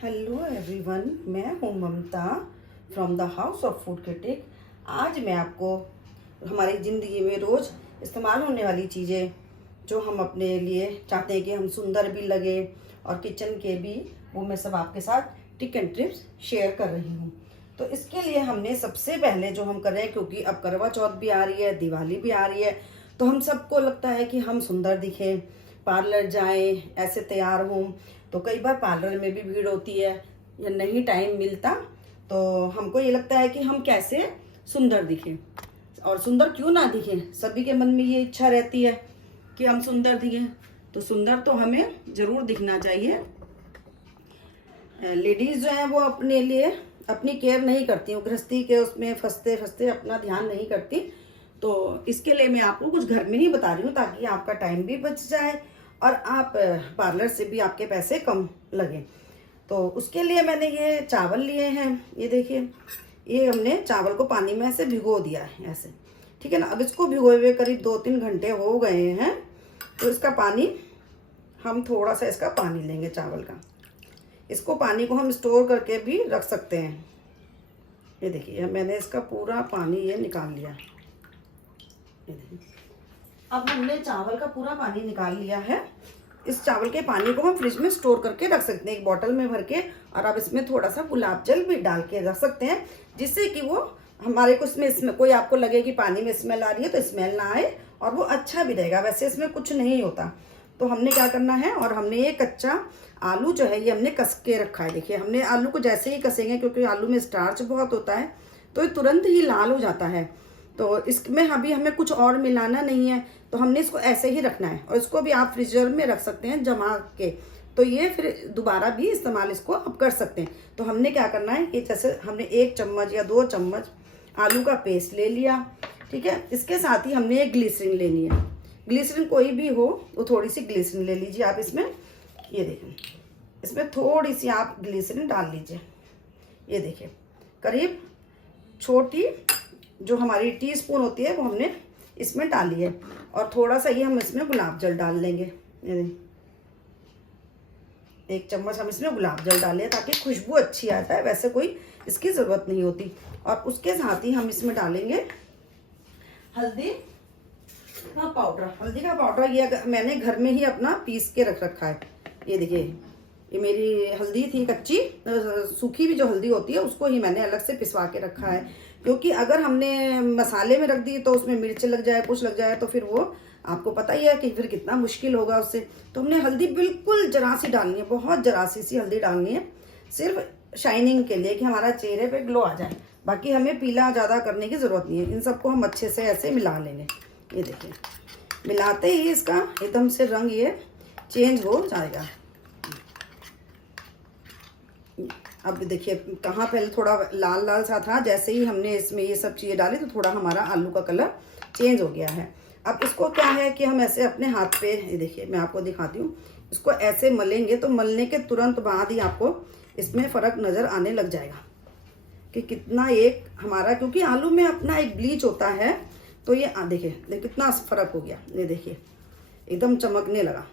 Hello everyone, मैं हूं Mamta from the house of food critic. आज मैं आपको हमारी ज़िंदगी में रोज़ इस्तेमाल होने वाली चीज़ें जो हम अपने लिए चाहते हैं कि हम सुंदर भी लगे और किचन के भी, वो मैं सब आपके साथ टिप एंड ट्रिप्स शेयर कर रही हूँ। तो इसके लिए हमने सबसे पहले जो हम कर रहे हैं, क्योंकि अब करवा चौथ भी आ रही है, दिवाली भी आ रही है, तो हम सबको लगता है कि हम सुंदर दिखें, पार्लर जाएं, ऐसे तैयार हों। तो कई बार पार्लर में भी भीड़ होती है या नहीं टाइम मिलता, तो हमको ये लगता है कि हम कैसे सुंदर दिखें और सुंदर क्यों ना दिखें। सभी के मन में ये इच्छा रहती है कि हम सुंदर दिखें, तो सुंदर तो हमें ज़रूर दिखना चाहिए। लेडीज़ जो हैं वो अपने लिए अपनी केयर नहीं करती, वो गृहस्थी के उसमें फंसते फंसते अपना ध्यान नहीं करती। तो इसके लिए मैं आपको कुछ घर में ही बता रही हूँ, ताकि आपका टाइम भी बच जाए और आप पार्लर से भी आपके पैसे कम लगें। तो उसके लिए मैंने ये चावल लिए हैं, ये देखिए, ये हमने चावल को पानी में ऐसे भिगो दिया है ऐसे, ठीक है ना। अब इसको भिगोए हुए करीब 2-3 घंटे हो गए हैं, तो इसका पानी हम थोड़ा सा इसका पानी लेंगे चावल का। इसको पानी को हम स्टोर करके भी रख सकते हैं। ये देखिए, मैंने इसका पूरा पानी ये निकाल लिया। ये देखिए, अब हमने चावल का पूरा पानी निकाल लिया है। इस चावल के पानी को हम फ्रिज में स्टोर करके रख सकते हैं, एक बोतल में भर के। और अब इसमें थोड़ा सा गुलाब जल भी डाल के रख सकते हैं, जिससे कि वो हमारे को इसमें कोई आपको लगे कि पानी में स्मेल आ रही है, तो स्मेल ना आए और वो अच्छा भी रहेगा। वैसे इसमें कुछ नहीं होता। तो हमने क्या करना है, और हमने ये कच्चा आलू जो है ये हमने कस के रखा है। देखिए, हमने आलू को जैसे ही कसेंगे, क्योंकि आलू में स्टार्च बहुत होता है, तो ये तुरंत ही लाल हो जाता है। तो इसमें अभी हमें कुछ और मिलाना नहीं है, तो हमने इसको ऐसे ही रखना है। और इसको भी आप फ्रीजर में रख सकते हैं जमा के, तो ये फिर दोबारा भी इस्तेमाल इसको आप कर सकते हैं। तो हमने क्या करना है कि जैसे हमने 1 चम्मच या 2 चम्मच आलू का पेस्ट ले लिया, ठीक है। इसके साथ ही हमने एक ग्लिसरीन लेनी है। ग्लिसरीन कोई भी हो, तो थोड़ी सी ग्लिसरीन ले लीजिए आप इसमें। ये देखिए, इसमें थोड़ी सी आप ग्लिसरीन डाल लीजिए। ये देखिए, करीब छोटी जो हमारी टीस्पून होती है वो हमने इसमें डाली है। और थोड़ा सा ये हम इसमें गुलाब जल डाल लेंगे। ये 1 चम्मच हम इसमें गुलाब जल डालें, ताकि खुशबू अच्छी आ जाए। वैसे कोई इसकी ज़रूरत नहीं होती। और उसके साथ ही हम इसमें डालेंगे हल्दी का पाउडर। हल्दी का पाउडर ये मैंने घर में ही अपना पीस के रख रखा है। ये देखिए, ये मेरी हल्दी थी कच्ची, सूखी भी जो हल्दी होती है उसको ही मैंने अलग से पिसवा के रखा है। क्योंकि अगर हमने मसाले में रख दी तो उसमें मिर्च लग जाए, कुछ लग जाए, तो फिर वो आपको पता ही है कि फिर कितना मुश्किल होगा उससे। तो हमने हल्दी बिल्कुल जरा सी डालनी है, बहुत जरा सी हल्दी डालनी है, सिर्फ शाइनिंग के लिए, कि हमारा चेहरे पे ग्लो आ जाए। बाकी हमें पीला ज़्यादा करने की ज़रूरत नहीं है। इन सबको हम अच्छे से ऐसे मिला लेंगे। ये देखिए, मिलाते ही इसका एकदम से रंग ये चेंज हो जाएगा। अब देखिए, कहाँ पहले थोड़ा लाल लाल सा था, जैसे ही हमने इसमें ये सब चीज़ें डाली तो थोड़ा हमारा आलू का कलर चेंज हो गया है। अब इसको क्या है कि हम ऐसे अपने हाथ पे, ये देखिए मैं आपको दिखाती हूँ, इसको ऐसे मलेंगे तो मलने के तुरंत बाद ही आपको इसमें फ़र्क नज़र आने लग जाएगा कि कितना एक हमारा, क्योंकि आलू में अपना एक ब्लीच होता है। तो ये देखिए कितना फ़र्क हो गया। ये देखिए, एकदम चमकने लगा।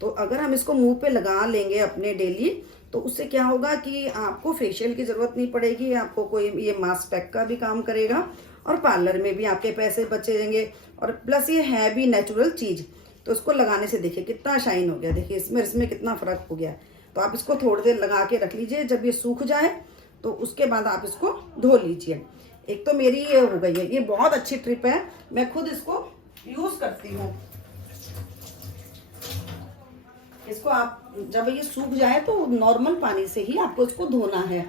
तो अगर हम इसको मुंह पे लगा लेंगे अपने डेली, तो उससे क्या होगा कि आपको फेशियल की ज़रूरत नहीं पड़ेगी, आपको कोई ये मास्क पैक का भी काम करेगा, और पार्लर में भी आपके पैसे बचेंगे। और प्लस ये है भी नेचुरल चीज़, तो इसको लगाने से देखिए कितना शाइन हो गया। देखिए इसमें कितना फ़र्क हो गया। तो आप इसको थोड़ी देर लगा के रख लीजिए। जब ये सूख जाए तो उसके बाद आप इसको धो लीजिए। एक तो मेरी ये हो गई है, ये बहुत अच्छी ट्रिप है, मैं खुद इसको यूज़ करती हूँ। इसको आप जब ये सूख जाए तो नॉर्मल पानी से ही आपको इसको धोना है।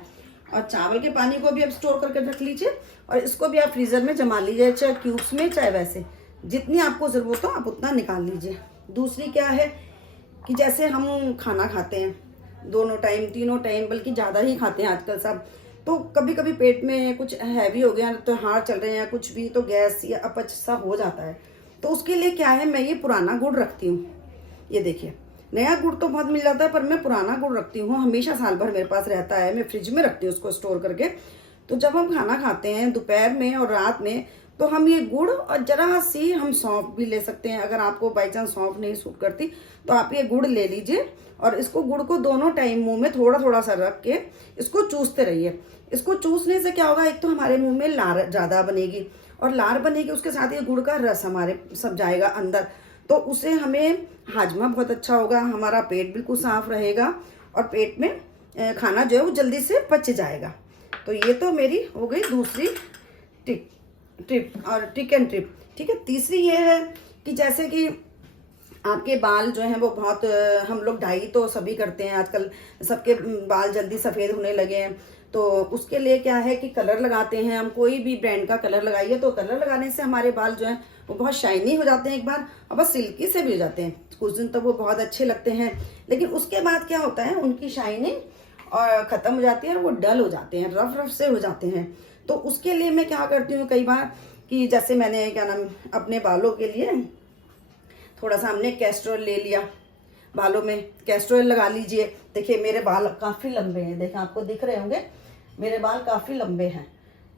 और चावल के पानी को भी आप स्टोर करके रख लीजिए, और इसको भी आप फ्रीज़र में जमा लीजिए, चाहे क्यूब्स में चाहे वैसे, जितनी आपको ज़रूरत हो आप उतना निकाल लीजिए। दूसरी क्या है कि जैसे हम खाना खाते हैं 2 टाइम 3 टाइम, बल्कि ज़्यादा ही खाते हैं आजकल सब, तो कभी कभी पेट में कुछ हैवी हो गया, तो हार चल रहे हैं कुछ भी, तो गैस या अपच सा हो जाता है। तो उसके लिए क्या है, मैं ये पुराना गुड़ रखती हूँ। ये देखिए, नया गुड़ तो बहुत मिल जाता है, पर मैं पुराना गुड़ रखती हूँ, हमेशा साल भर मेरे पास रहता है। मैं फ्रिज में रखती हूँ उसको स्टोर करके। तो जब हम खाना खाते हैं दोपहर में और रात में, तो हम ये गुड़ और जरा सी हम सौंफ भी ले सकते हैं। अगर आपको बाई चांस सौंफ नहीं सूट करती तो आप ये गुड़ ले लीजिए और इसको गुड़ को दोनों टाइम मुंह में थोड़ा थोड़ा सा रख के इसको चूसते रहिए। इसको चूसने से क्या होगा, एक तो हमारे मुंह में लार ज़्यादा बनेगी और लार बनेगी, उसके साथ ये गुड़ का रस हमारे सब जाएगा अंदर, तो उससे हमें हाजमा बहुत अच्छा होगा, हमारा पेट बिल्कुल साफ रहेगा और पेट में खाना जो है वो जल्दी से पच जाएगा। तो ये तो मेरी हो गई दूसरी ट्रिप और ट्रिक एंड ट्रिप। ठीक है, तीसरी ये है कि जैसे कि आपके बाल जो हैं वो बहुत, हम लोग डाई तो सभी करते हैं आजकल, सबके बाल जल्दी सफ़ेद होने लगे हैं, तो उसके लिए क्या है कि कलर लगाते हैं हम। कोई भी ब्रांड का कलर लगाइए, तो कलर लगाने से हमारे बाल जो हैं वो बहुत शाइनी हो जाते हैं एक बार, और बस सिल्की से भी हो जाते हैं। कुछ दिन तो वो बहुत अच्छे लगते हैं, लेकिन उसके बाद क्या होता है, उनकी शाइनिंग और ख़त्म हो जाती है और वो डल हो जाते हैं, रफ रफ से हो जाते हैं। तो उसके लिए मैं क्या करती हूँ कई बार कि जैसे मैंने क्या नाम अपने बालों के लिए थोड़ा सा हमने कैस्टर ऑयल ले लिया, बालों में कैस्टर ऑयल लगा लीजिए। देखिए मेरे बाल काफ़ी लंबे हैं, देखिए आपको दिख रहे होंगे मेरे बाल काफ़ी लंबे हैं।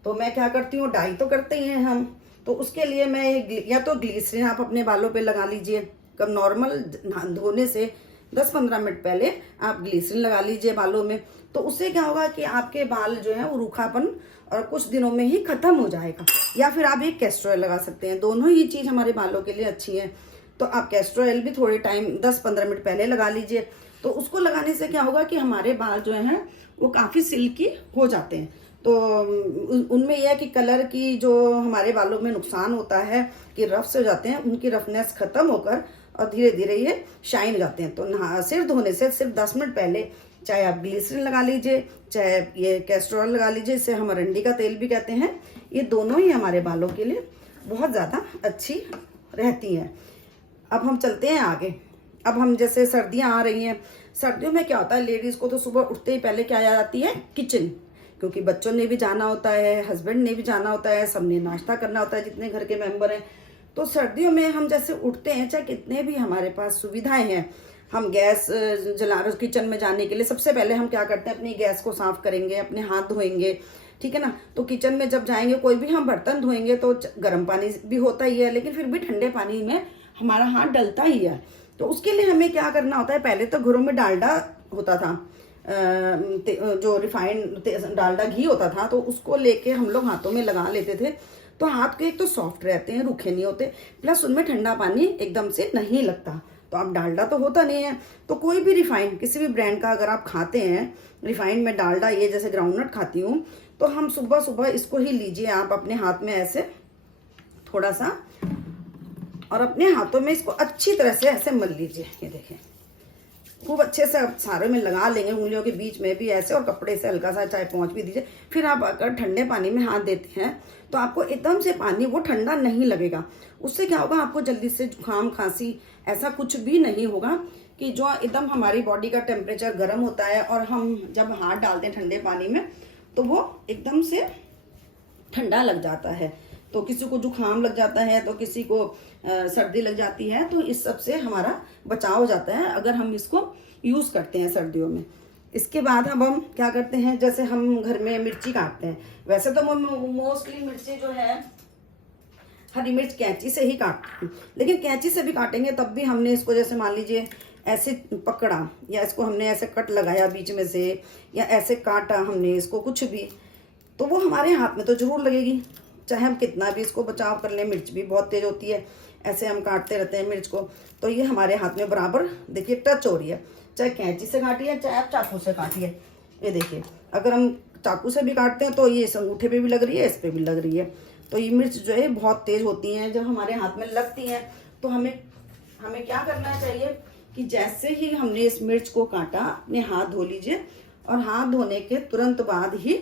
तो मैं क्या करती हूँ, डाई तो करते ही हैं हम, तो उसके लिए मैं या तो ग्लिसरीन आप अपने बालों पे लगा लीजिए, कब नॉर्मल धोने से 10-15 मिनट पहले आप ग्लिसरीन लगा लीजिए बालों में। तो उससे क्या होगा कि आपके बाल जो है वो रूखापन और कुछ दिनों में ही ख़त्म हो जाएगा। या फिर आप एक कैस्टर ऑयल लगा सकते हैं, दोनों ही चीज़ हमारे बालों के लिए अच्छी है। तो आप कैस्टर ऑयल भी थोड़े टाइम 10-15 मिनट पहले लगा लीजिए। तो उसको लगाने से क्या होगा कि हमारे बाल जो हैं वो काफ़ी सिल्की हो जाते हैं। तो उनमें यह है कि कलर की जो हमारे बालों में नुकसान होता है कि रफ से हो जाते हैं, उनकी रफनेस ख़त्म होकर और धीरे धीरे ये शाइन हो जाते हैं। तो सिर धोने से सिर्फ 10 मिनट पहले चाहे आप ग्लिसरीन लगा लीजिए, चाहे ये कैस्टर ऑयल लगा लीजिए, इसे हम अरंडी का तेल भी कहते हैं, ये दोनों ही हमारे बालों के लिए बहुत ज़्यादा अच्छी रहती हैं। अब हम चलते हैं आगे। अब हम जैसे सर्दियाँ आ रही हैं, सर्दियों में क्या होता है, लेडीज़ को तो सुबह उठते ही पहले क्या याद आती है, किचन, क्योंकि बच्चों ने भी जाना होता है, हस्बैंड ने भी जाना होता है, सबने नाश्ता करना होता है जितने घर के मेंबर हैं। तो सर्दियों में हम जैसे उठते हैं, चाहे कितने भी हमारे पास सुविधाएं हैं, हम गैस जला किचन में जाने के लिए सबसे पहले हम क्या करते हैं, अपनी गैस को साफ करेंगे, अपने हाथ धोएंगे, ठीक है ना। तो किचन में जब जाएंगे, कोई भी हम बर्तन धोएंगे तो गर्म पानी भी होता ही है, लेकिन फिर भी ठंडे पानी में हमारा हाथ डलता ही है। तो उसके लिए हमें क्या करना होता है, पहले तो घरों में डालडा होता था, जो रिफाइंड डालडा घी होता था, तो उसको लेके हम लोग हाथों में लगा लेते थे। तो हाथ के एक तो सॉफ्ट रहते हैं, रूखे नहीं होते, प्लस उनमें ठंडा पानी एकदम से नहीं लगता। तो अब डालडा तो होता नहीं है, तो कोई भी रिफाइंड किसी भी ब्रांड का अगर आप खाते हैं, रिफाइंड में डालडा, ये जैसे ग्राउंडनट खाती हूँ, तो हम सुबह सुबह इसको ही लीजिए आप अपने हाथ में ऐसे थोड़ा सा, और अपने हाथों में इसको अच्छी तरह से ऐसे मल लीजिए। ये देखिए खूब अच्छे से आप सारे में लगा लेंगे, उंगलियों के बीच में भी ऐसे, और कपड़े से हल्का सा चाहे पहुँच भी दीजिए। फिर आप अगर ठंडे पानी में हाथ देते हैं तो आपको एकदम से पानी वो ठंडा नहीं लगेगा। उससे क्या होगा, आपको जल्दी से जुकाम खांसी ऐसा कुछ भी नहीं होगा, कि जो एकदम हमारी बॉडी का टेम्परेचर गर्म होता है और हम जब हाथ डालते हैं ठंडे पानी में तो वो एकदम से ठंडा लग जाता है। तो किसी को जुकाम लग जाता है, तो किसी को सर्दी लग जाती है, तो इस सब से हमारा बचाव हो जाता है अगर हम इसको यूज़ करते हैं सर्दियों में। इसके बाद अब हम क्या करते हैं, जैसे हम घर में मिर्ची काटते हैं, वैसे तो मोस्टली मिर्ची जो है हरी मिर्च कैंची से ही काटते हैं, लेकिन कैंची से भी काटेंगे तब भी हमने इसको जैसे मान लीजिए ऐसे पकड़ा, या इसको हमने ऐसे कट लगाया बीच में से, या ऐसे काटा हमने इसको कुछ भी, तो वो हमारे हाथ में तो जरूर लगेगी, चाहे हम कितना भी इसको बचाव कर लें। मिर्च भी बहुत तेज होती है, ऐसे हम काटते रहते हैं मिर्च को, तो ये हमारे हाथ में बराबर देखिए टच हो रही है, चाहे कैंची से काटिए चाहे आप चाकू से काटिए। ये देखिए अगर हम चाकू से भी काटते हैं तो ये इस अंगूठे पे भी लग रही है, इस पे भी लग रही है। तो ये मिर्च जो है बहुत तेज होती हैं, जब हमारे हाथ में लगती हैं तो हमें क्या करना चाहिए कि जैसे ही हमने इस मिर्च को काटा, अपने हाथ धो लीजिए, और हाथ धोने के तुरंत बाद ही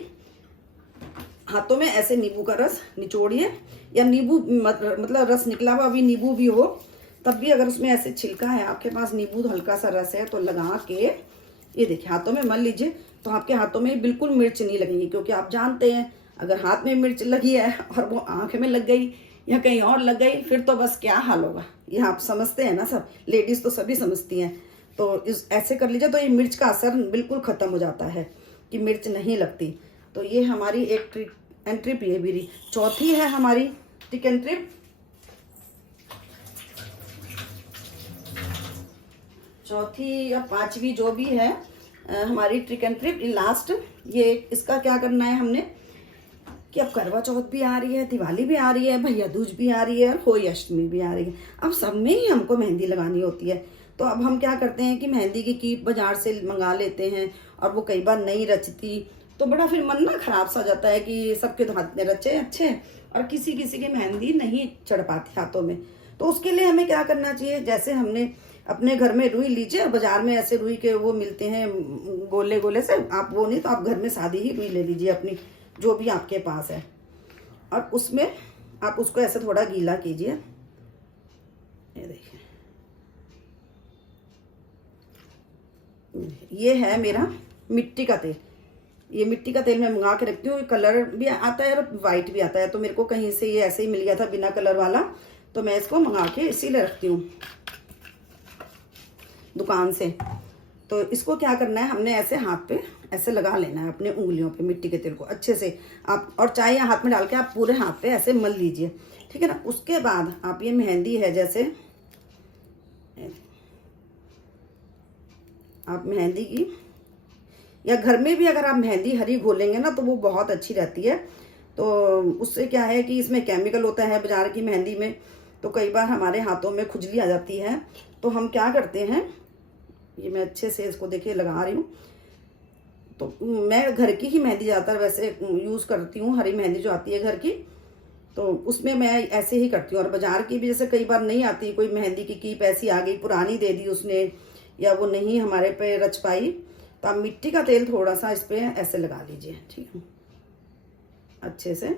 हाथों में ऐसे नींबू का रस निचोड़िए, या नींबू मतलब रस निकला हुआ भी नींबू भी हो, तब भी अगर उसमें ऐसे छिलका है आपके पास, नींबू हल्का सा रस है, तो लगा के ये देखिए हाथों में मल लीजिए, तो आपके हाथों में बिल्कुल मिर्च नहीं लगेगी। क्योंकि आप जानते हैं अगर हाथ में मिर्च लगी है और वो आँख में लग गई या कहीं और लग गई, फिर तो बस क्या हाल होगा, ये आप समझते हैं ना, सब लेडीज़ तो सभी समझती हैं। तो ऐसे कर लीजिए, तो ये मिर्च का असर बिल्कुल ख़त्म हो जाता है कि मिर्च नहीं लगती। तो ये हमारी एक ट्रिक एंड ट्रिप ये भी रही। चौथी है हमारी टिकन ट्रिप, चौथी या पांचवी जो भी है हमारी टिकन ट्रिप लास्ट। ये इसका क्या करना है हमने कि अब करवा चौथ भी आ रही है, दिवाली भी आ रही है, भैया दूज भी आ रही है और होली अष्टमी भी आ रही है। अब सब में ही हमको मेहंदी लगानी होती है। तो अब हम क्या करते हैं कि मेहंदी की कीप बाजार से मंगा लेते हैं और वो कई बार नहीं रचती, तो बड़ा फिर मन ना खराब सा हो जाता है कि सबके तो हाथ में रचे अच्छे और किसी किसी की मेहंदी नहीं चढ़ पाती हाथों में। तो उसके लिए हमें क्या करना चाहिए, जैसे हमने अपने घर में रुई लीजिए और बाजार में ऐसे रुई के वो मिलते हैं गोले गोले से, आप वो नहीं तो आप घर में सादी ही रुई ले लीजिए अपनी, जो भी आपके पास है, और उसमें आप उसको ऐसे थोड़ा गीला कीजिए। ये देखिए, ये है मेरा मिट्टी का तेल। ये मिट्टी का तेल मैं मंगा के रखती हूँ। कलर भी आता है और वाइट भी आता है, तो मेरे को कहीं से ये ऐसे ही मिल गया था बिना कलर वाला, तो मैं इसको मंगा के इसीलिए रखती हूँ दुकान से। तो इसको क्या करना है, हमने ऐसे हाथ पे ऐसे लगा लेना है अपने उंगलियों पे मिट्टी के तेल को अच्छे से आप, और चाहे हाथ में डाल के आप पूरे हाथ पे ऐसे मल लीजिए, ठीक है ना। उसके बाद आप ये मेहंदी है, जैसे आप मेहंदी की, या घर में भी अगर आप मेहंदी हरी घोलेंगे ना तो वो बहुत अच्छी रहती है। तो उससे क्या है कि इसमें केमिकल होता है बाजार की मेहंदी में, तो कई बार हमारे हाथों में खुजली आ जाती है। तो हम क्या करते हैं, ये मैं अच्छे से इसको देखिए लगा रही हूँ। तो मैं घर की ही मेहंदी ज़्यादातर वैसे यूज़ करती हूँ, हरी मेहंदी जो आती है घर की, तो उसमें मैं ऐसे ही करती हूँ। और बाजार की भी जैसे कई बार नहीं आती, कोई मेहंदी की कीप ऐसी आ गई, पुरानी दे दी उसने, या वो नहीं हमारे पे रच पाई, तो आप मिट्टी का तेल थोड़ा सा इस पर ऐसे लगा लीजिए, ठीक है, अच्छे से।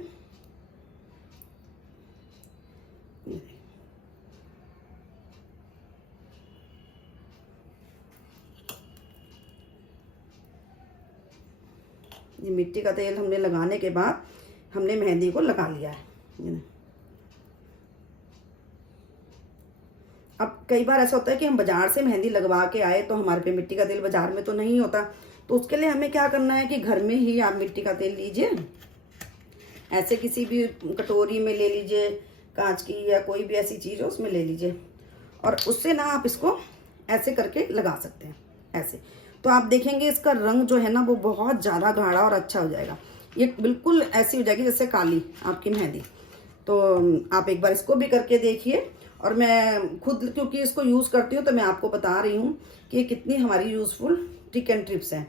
ये मिट्टी का तेल हमने लगाने के बाद हमने मेहंदी को लगा लिया है। अब कई बार ऐसा होता है कि हम बाजार से मेहंदी लगवा के आए तो हमारे पे मिट्टी का तेल बाजार में तो नहीं होता, तो उसके लिए हमें क्या करना है कि घर में ही आप मिट्टी का तेल लीजिए, ऐसे किसी भी कटोरी में ले लीजिए, कांच की या कोई भी ऐसी चीज़ हो उसमें ले लीजिए, और उससे ना आप इसको ऐसे करके लगा सकते हैं ऐसे। तो आप देखेंगे इसका रंग जो है ना वो बहुत ज़्यादा गाढ़ा और अच्छा हो जाएगा। ये बिल्कुल ऐसी हो जाएगी जैसे काली आपकी मेहंदी। तो आप एक बार इसको भी करके देखिए। और मैं खुद क्योंकि इसको यूज़ करती हूँ तो मैं आपको बता रही हूँ कि ये कितनी हमारी यूज़फुल टिकन ट्रिप्स हैं।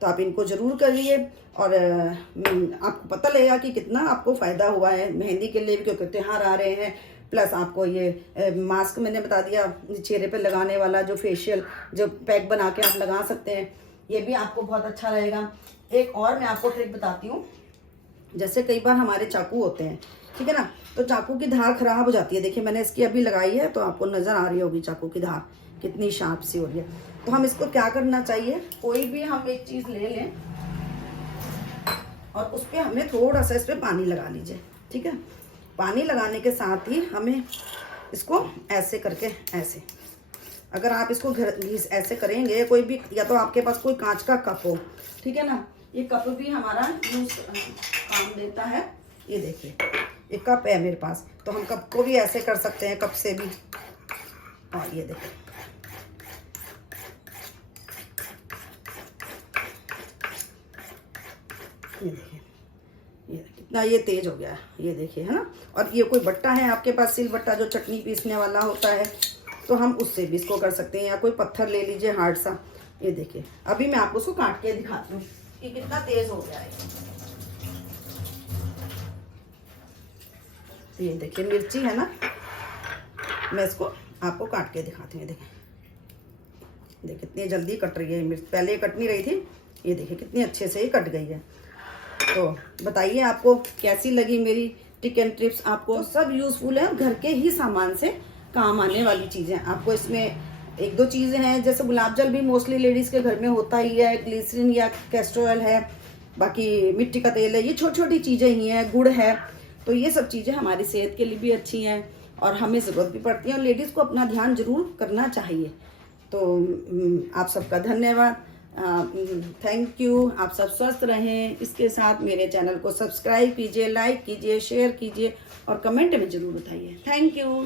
तो आप इनको ज़रूर करिए और आपको पता लगेगा कि कितना आपको फ़ायदा हुआ है मेहंदी के लिए भी, क्योंकि त्यौहार आ रहे हैं। प्लस आपको ये मास्क मैंने बता दिया, चेहरे पे लगाने वाला जो फेशियल जो पैक बना के आप लगा सकते हैं, ये भी आपको बहुत अच्छा रहेगा। एक और मैं आपको ट्रिक बताती हूँ, जैसे कई बार हमारे चाकू होते हैं, ठीक है ना, तो चाकू की धार खराब हो जाती है। देखिए मैंने इसकी अभी लगाई है तो आपको नज़र आ रही होगी चाकू की धार कितनी शार्प सी हो रही है। तो हम इसको क्या करना चाहिए, कोई भी हम एक चीज़ ले लें और उस पर हमें थोड़ा सा इस पर पानी लगा लीजिए, ठीक है। पानी लगाने के साथ ही हमें इसको ऐसे करके ऐसे, अगर आप इसको घर ऐसे करेंगे, कोई भी, या तो आपके पास कोई कांच का कप हो, ठीक है ना, ये कप भी हमारा यूज काम देता है। ये देखिए एक कप है मेरे पास, तो हम कप को भी ऐसे कर सकते हैं, कप से भी। और ये देखिए ये देखिए ये कितना ये तेज हो गया है, ये देखिए, है ना। और ये कोई बट्टा है आपके पास, सिल बट्टा जो चटनी पीसने वाला होता है, तो हम उससे भी इसको कर सकते हैं, या कोई पत्थर ले लीजिए हार्ड सा। ये देखिए अभी मैं आपको उसको काट के दिखाती हूँ कि कितना तेज हो गया है। तो ये देखिए मिर्ची है ना, मैं इसको आपको काट के दिखाती हूँ। देखिए कितनी जल्दी कट रही है मिर्च, पहले ये कट नहीं रही थी, ये देखिए कितनी अच्छे से ही कट गई है। तो बताइए आपको कैसी लगी मेरी टिकन ट्रिप्स। आपको सब यूज़फुल है, घर के ही सामान से काम आने वाली चीज़ें। आपको इसमें एक दो चीज़ें हैं, जैसे गुलाब जल भी मोस्टली लेडीज़ के घर में होता ही है, ग्लिसरीन या कैस्टर ऑयल है, बाकी मिट्टी का तेल है, ये छोटी छोटी चीज़ें ही हैं, गुड़ है। तो ये सब चीज़ें हमारी सेहत के लिए भी अच्छी हैं और हमें ज़रूरत भी पड़ती है, और लेडीज़ को अपना ध्यान जरूर करना चाहिए। तो आप सबका धन्यवाद। Thank you. आप सब स्वस्थ रहें। इसके साथ मेरे चैनल को सब्सक्राइब कीजिए, लाइक कीजिए, शेयर कीजिए और कमेंट में ज़रूर बताइए। Thank you.